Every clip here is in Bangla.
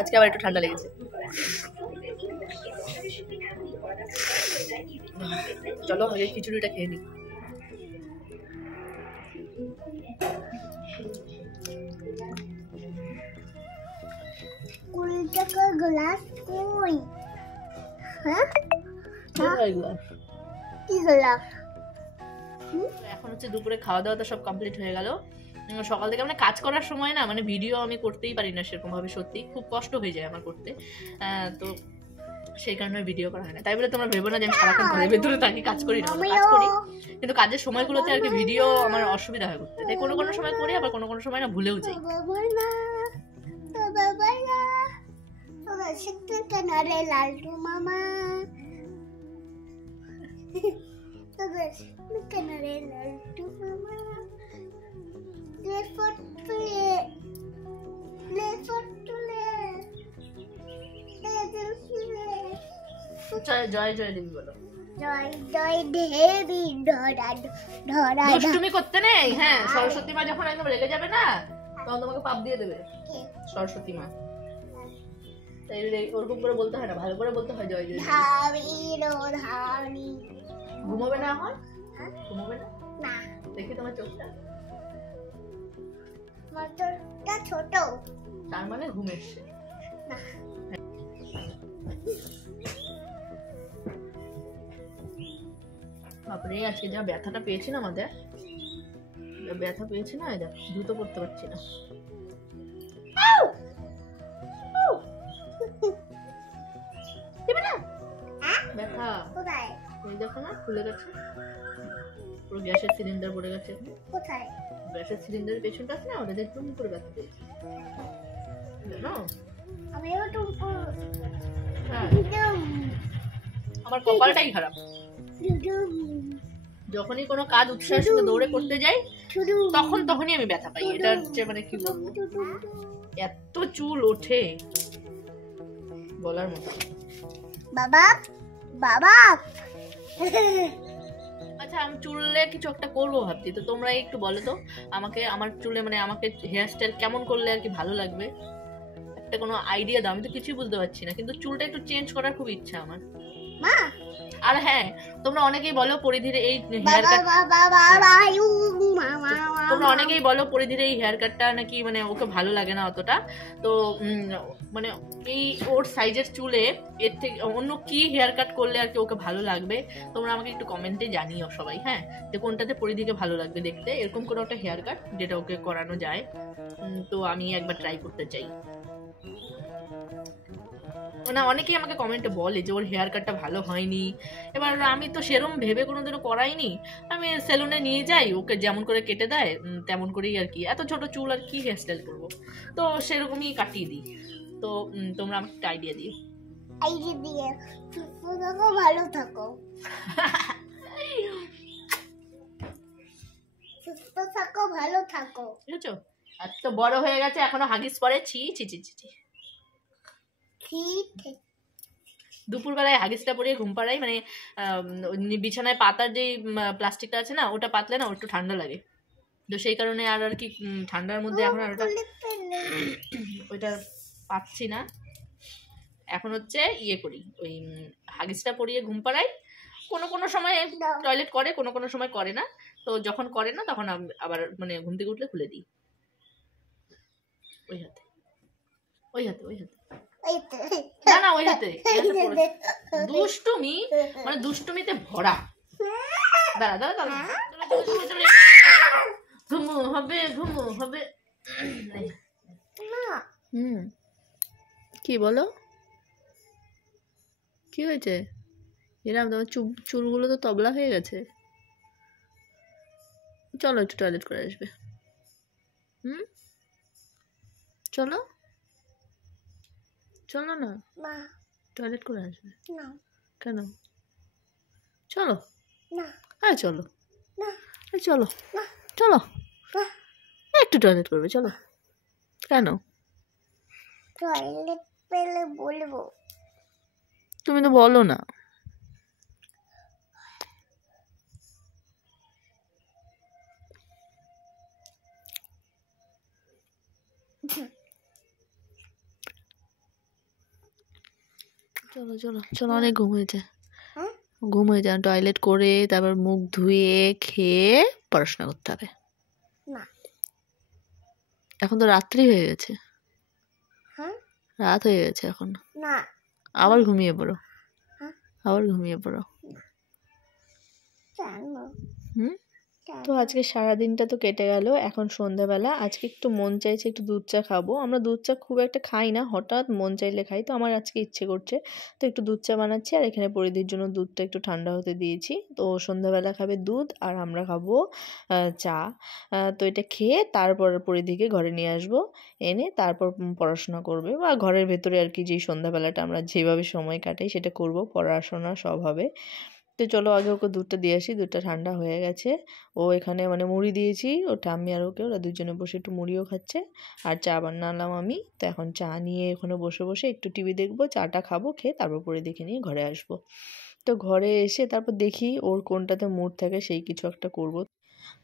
আজকে আবার একটু ঠান্ডা লেগেছে। চলো আগে খিচুড়িটা খেয়ে নিই। গ্লাস কই? হ্যাঁ কি গ্লাস? এখন হচ্ছে দুপুরে খাওয়া দাওয়া তো সব কমপ্লিট হয়ে গেল। সকাল থেকে মানে কাজ করার সময় না, মানে ভিডিও আমি করতেই পারি না সেরকম ভাবে, সত্যি খুব কষ্ট হয়ে যায় আমার করতে। তো সেই কারণে ভিডিও করা হয় না। তাই বলে তোমরা ভেবো না যে আমি সারাক্ষণ ঘরের ভেতরে থাকি, কাজ করি না, কাজ করি, কিন্তু কাজের সময়গুলোতে আর কি ভিডিও আমার অসুবিধা হয় করতে। তাই কোনো কোনো সময় করি, আবার কোনো কোনো সময় না ভুলেও যাই। লালটু মামা লালটু মামা জয় জয় দেবী বলো। জয় জয় দেবী ধরা ধরা। দুষ্টুমি করতে নেই। হ্যাঁ, সরস্বতী মা যখন একদম রেগে যাবে না, তখন তোমাকে পাপ দিয়ে দেবে সরস্বতী মা। তাই ওরকম করে বলতে হয় না, ভালো করে বলতে হয় জয় জয়। ঘুমোবে না এখন? ঘুমোবে না? না। দেখি তোমার চোখটা। আমার চোখটা ছোট, তার মানে ঘুম এসছে। বাপরে, আজকে যা ব্যথাটা পেয়েছি না, আমাদের ব্যথা পেয়েছি না, এটা দ্রুত পড়তে পারছি না। ব্যথা এই দেখো না, খুলে গেছে পুরো, গ্যাসের সিলিন্ডার পড়ে গেছে। কোথায়? গ্যাসের সিলিন্ডারের পেছনটা আছে না, ওটা দেখতে করে ব্যথা পেয়েছি জানো। আমার কপালটাই খারাপ। যখনই কোনো কাজ উৎসাহের সাথে দৌড়ে করতে যাই, তখনই আমি ব্যথা পাই। এটা হচ্ছে মানে কি বলবো, এত চুল ওঠে বলার মতো। বাবা বাবা আচ্ছা, আমি চুলে কিছু একটা করবো ভাবছি, তো তোমরা একটু বলো তো আমাকে, আমার চুলে মানে আমাকে হেয়ার স্টাইল কেমন করলে আর কি ভালো লাগবে, একটা কোনো আইডিয়া দাও। আমি তো কিছুই বুঝতে পারছি না, কিন্তু চুলটা একটু চেঞ্জ করার খুব ইচ্ছা আমার। মা, আর হ্যাঁ, তোমরা অনেকেই বলো পরিধির এই হেয়ার কাট, তোমরা অনেকেই বলো পরিধির এই হেয়ার কাটটা নাকি মানে ওকে ভালো লাগে না অতটা। তো মানে এই ওর সাইজের চুলে এর থেকে অন্য কি হেয়ার কাট করলে আর কি ওকে ভালো লাগবে, তোমরা আমাকে একটু কমেন্টে জানিও সবাই, হ্যাঁ, যে কোনটাতে পরিধিকে ভালো লাগবে দেখতে, এরকম করে একটা হেয়ার কাট যেটা ওকে করানো যায়। তো আমি একবার ট্রাই করতে চাই। না, অনেকেই আমাকে কমেন্টে বলে যে ওর হেয়ার কাটটা ভালো হয়নি। এবার আমি তো সেরম ভেবে কোনোদিনও করাইনি। আমি সেলুনে নিয়ে যাই, ওকে যেমন করে কেটে দেয় তেমন করেই আর কি, এত ছোট চুল আর কি হেয়ার স্টাইল করবো, তো সেরকমই কাটিয়ে দিই। তো তোমরা আমাকে একটা আইডিয়া দিও। আইডিয়া দিয়ে সুস্থ থাকো, ভালো থাকো, সুস্থ থাকো, ভালো থাকো, বুঝেছো? এত বড় হয়ে গেছে এখনো হাগিস পরে, ছি ছি ছি ছি। দুপুরবেলায় হাগিসটা পরিয়ে ঘুম পাড়াই, মানে বিছানায় পাতার যে প্লাস্টিকটা আছে না, ওটা পাতলে না ওর একটু ঠান্ডা লাগে, তো সেই কারণে আর কি ঠান্ডার মধ্যে এখন আর ওইটা পাচ্ছি না। এখন হচ্ছে ইয়ে করি, ওই হাগিসটা পরিয়ে ঘুম পাড়াই। কোনো কোনো সময় টয়লেট করে, কোনো কোনো সময় করে না। তো যখন করে না তখন আবার মানে ঘুম থেকে উঠলে খুলে দিই। ওই হাতে ওই হাতে ওই হাতে না না, ওই হাতে। দুষ্টুমি মানে দুষ্টুমিতে ভরা। দাঁড়া দাঁড়া দাঁড়া, ঘুমো হবে, ঘুমো হবে। কি বলো, কি হয়েছে? এরকম তোমার চুলগুলো তো তবলা হয়ে গেছে। চলো একটু টয়লেট করে আসবে। চলো চলো না, টয়লেট করে আসবে। কেন? চলো না, হ্যাঁ চলো না, চলো চলো, একটু টয়লেট করবে, চলো। কেন? টয়লেট পেলে বলবো। তুমি তো বলো না। চলো চলো চলো, অনেক ঘুম হয়েছে। হ্যাঁ? ঘুম হয়ে যান, টয়লেট করে তারপর মুখ ধুয়ে খেয়ে পড়াশোনা করতে হবে। না। এখন তো রাত্রি হয়ে গেছে, হ্যাঁ? রাত হয়ে গেছে এখন। না। আবার ঘুমিয়ে পড়ো, হ্যাঁ? আবার ঘুমিয়ে পড়ো। কেন? হুম। তো আজকে সারাদিনটা তো কেটে গেল। এখন সন্ধ্যাবেলা, আজকে একটু মন চাইছে একটু দুধ চা খাবো। আমরা দুধ চা খুব একটা খাই না, হঠাৎ মন চাইলে খাই। তো আমার আজকে ইচ্ছে করছে, তো একটু দুধ চা বানাচ্ছি। আর এখানে পরিধির জন্য দুধটা একটু ঠান্ডা হতে দিয়েছি। তো সন্ধ্যাবেলা খাবে দুধ আর আমরা খাবো চা। তো এটা খেয়ে তারপর পরিধিকে ঘরে নিয়ে আসবো, এনে তারপর পড়াশোনা করবে, বা ঘরের ভেতরে আর কি যেই সন্ধ্যাবেলাটা আমরা যেভাবে সময় কাটাই সেটা করব, পড়াশোনা সব হবে। তো চলো আগে ওকে দুধটা দিয়ে আসি, দুধটা ঠান্ডা হয়ে গেছে। ও এখানে মানে মুড়ি দিয়েছি, ও ঠাম্মি আর ওকে, ওরা দুজনে বসে একটু মুড়িও খাচ্ছে আর চা বানালাম আমি। তো এখন চা নিয়ে ওখানে বসে বসে একটু টিভি দেখবো, চাটা খাবো, খেয়ে তারপর পরে দেখে নিয়ে ঘরে আসবো। তো ঘরে এসে তারপর দেখি ওর কোনটাতে মুড থাকে সেই কিছু একটা করব।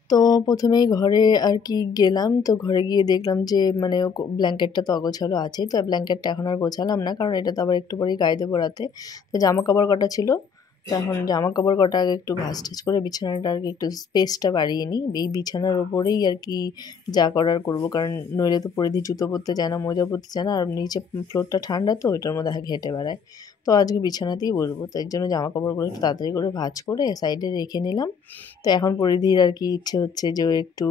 তো প্রথমেই ঘরে আর কি গেলাম, তো ঘরে গিয়ে দেখলাম যে মানে ব্ল্যাঙ্কেটটা তো অগোছালো আছে। তো ব্ল্যাঙ্কেটটা এখন আর গোছালাম না, কারণ এটা তো আবার একটু পরেই গায়ে দেবো রাতে। তো জামা কাপড় কটা ছিল, তো এখন জামা কাপড় কটা আগে একটু ভাঁজ টাজ করে বিছানাটা আর কি একটু স্পেসটা বাড়িয়ে নিই। এই বিছানার ওপরেই আর কি যা করার করবো, কারণ নইলে তো পরিধি জুতো পরতে চায় না, মোজা পরতে চায় না, আর নিচে ফ্লোরটা ঠান্ডা তো ওইটার মধ্যে হেঁটে বেড়ায়। তো আজকে বিছানাতেই বসবো, তো এর জন্য জামা কাপড়গুলো একটু তাড়াতাড়ি করে ভাঁজ করে সাইডে রেখে নিলাম। তো এখন পরিধির আর কি ইচ্ছে হচ্ছে যে ও একটু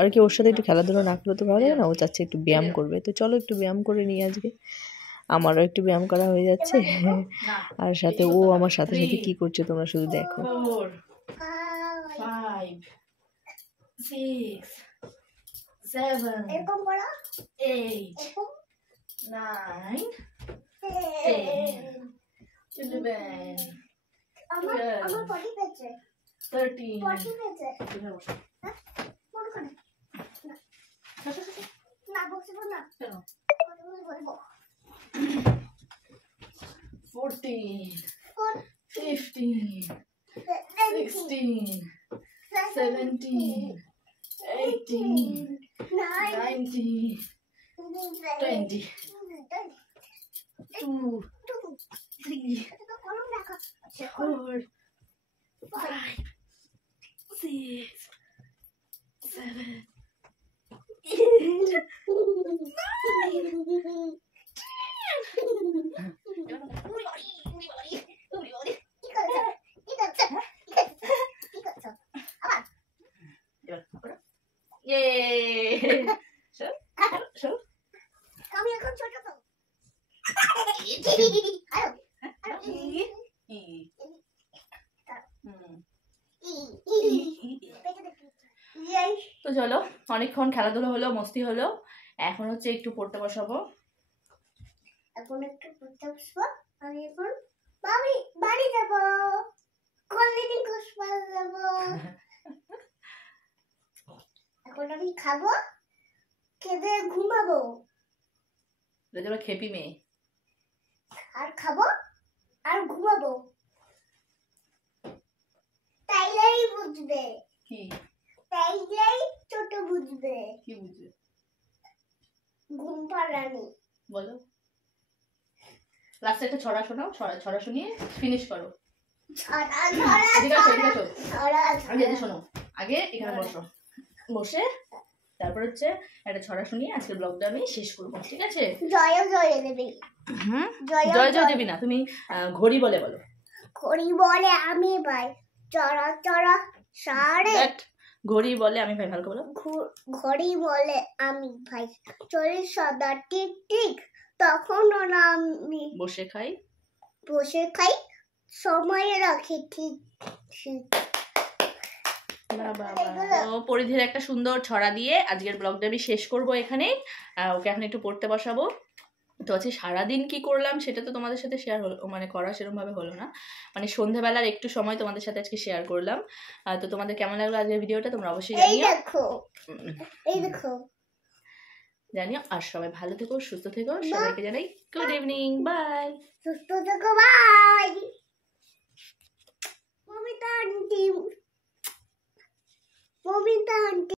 আর কি ওর সাথে একটু খেলাধুলা না করলে তো ভালো লাগে না, ও চাচ্ছে একটু ব্যায়াম করবে। তো চলো একটু ব্যায়াম করে নিই আজকে, আমারও একটু ব্যায়াম করা হয়ে যাচ্ছে। আর সাথে ও আমার সাথে সাথে কি করছে তোমরা শুধু দেখো। 4 5 6 7 এরকম করো 8 এরকম 9 10 11 আমার আমার পটি পেয়েছে 13 পটি পেয়েছে হ্যাঁ কোন কোন না বসবো না বলবো 14 কোন 15 16 17 18 19 20 2 3 4 5 6 7 Yay! Show. আমি এখন ছোট তো তো চলো, অনেকক্ষণ খেলাধুলো হলো, মস্তি হলো, এখন হচ্ছে একটু পড়তে বসাবো। এখন একটু পড়তে বসবো। আমি এখন বাড়ি যাবো, কল্যাণী কুসপাল যাবো। এখন আমি খাবো, খেতে ঘুমাবো, খেপি মেয়ে, আর খাবো আর ঘুমাবো। তাইলেই বুঝবে, কি তাইলেই ছোট বুঝবে, কি বুঝবে ঘুম পাড়ানি। বলো, লাস্টে একটা ছড়া শোনাও, ছড়া শুনিয়ে ফিনিশ করো। ছড়া ছড়া এদিকে আসো, এদিকে আসো। ছড়া আগে এদিকে শোনো, আগে এখানে বসো, বসে তারপর হচ্ছে একটা ছড়া শুনিয়ে আজকের ব্লগটা আমি শেষ করবো, ঠিক আছে? জয় জয় দেবী। জয় জয় দেবী না, তুমি ঘড়ি বলে বলো। ঘড়ি বলে আমি ভাই চড়া চড়া সাড়ে, ঘড়ি বলে আমি ভাই, ভালো করে বলো। ঘড়ি বলে আমি ভাই চলে সদা টিক টিক, তখন ওরা আমি বসে খাই সময় রাখি ঠিক ঠিক। তো পরিধির একটা সুন্দর ছড়া দিয়ে আজকের ব্লগটা আমি শেষ করবো এখানে। ওকে এখন একটু পড়তে বসাবো। তো আজকে সারাদিন কি করলাম সেটা তো তোমাদের সাথে শেয়ার হলো, মানে করা সেরকম ভাবে হলো না, মানে সন্ধ্যাবেলার একটু সময় তোমাদের সাথে আজকে শেয়ার করলাম। তো তোমাদের কেমন লাগলো আজকের ভিডিওটা তোমরা অবশ্যই জানিও। আর সবাই ভালো থেকো, সুস্থ থেকো, সবাইকে জানাই গুড ইভিনিং, বাই। সুস্থ থেকো, বাই। মমিতা আন্টি